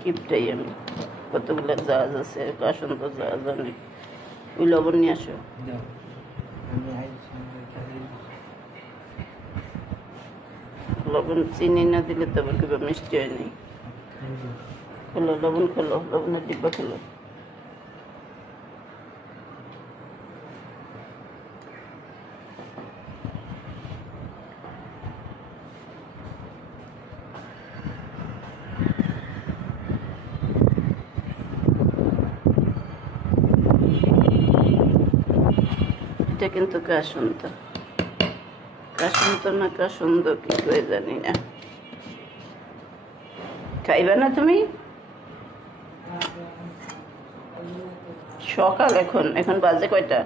কিপটাই আমি কতগুলো জাহাজ আছে কাশন তো জাহাজ অনেক ওই লবণ নিয়ে আসো লবণ চিনি না দিলে তো আবার কিবা মিষ্টি হয় নাই খোলো লবণ খোলো লবণের ডিব্বা খোলো এটা কিন্তু কাসন্ত না কাসন্দ কি করে জানি না খাইবে না তুমি সকাল এখন বাজে কয়টা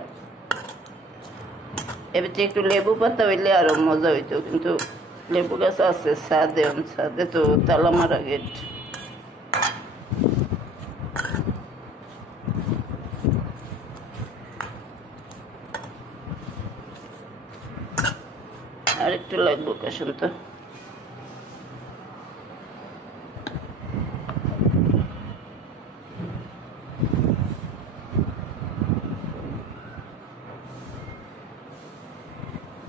এবার একটু লেবু পাতা হইলে আরো মজা হইতো কিন্তু লেবু গাছ আছে ছাদে তো তালা মারা গেট আর একটু লাগবো কাসন্ত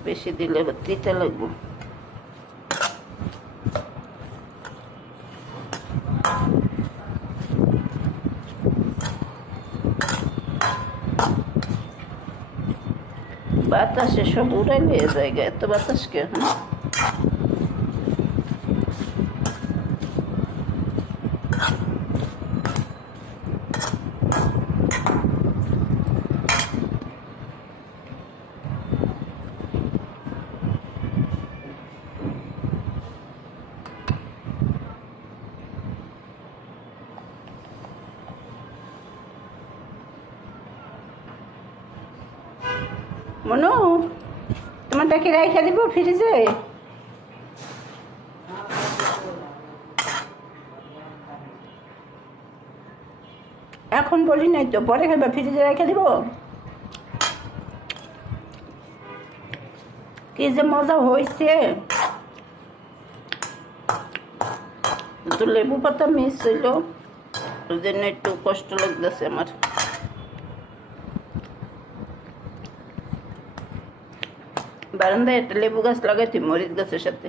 বেশি দিলে তিতা লাগবো বাতাসে সব উড়াই নিয়ে জায়গা এত বাতাস কে হ্যাঁ মনু তোমারটা কি রাইখা দিব ফ্রিজে এখন বলি নাই তো পরে খাইবা ফ্রিজে রাইখা দিব কি যে মজা হয়েছে তো লেবু পাতা মিস হইল ওই জন্য একটু কষ্ট লাগতেছে আমার বারান্দায় একটা লেবু গাছ লাগাইছি মরিচ গাছের সাথে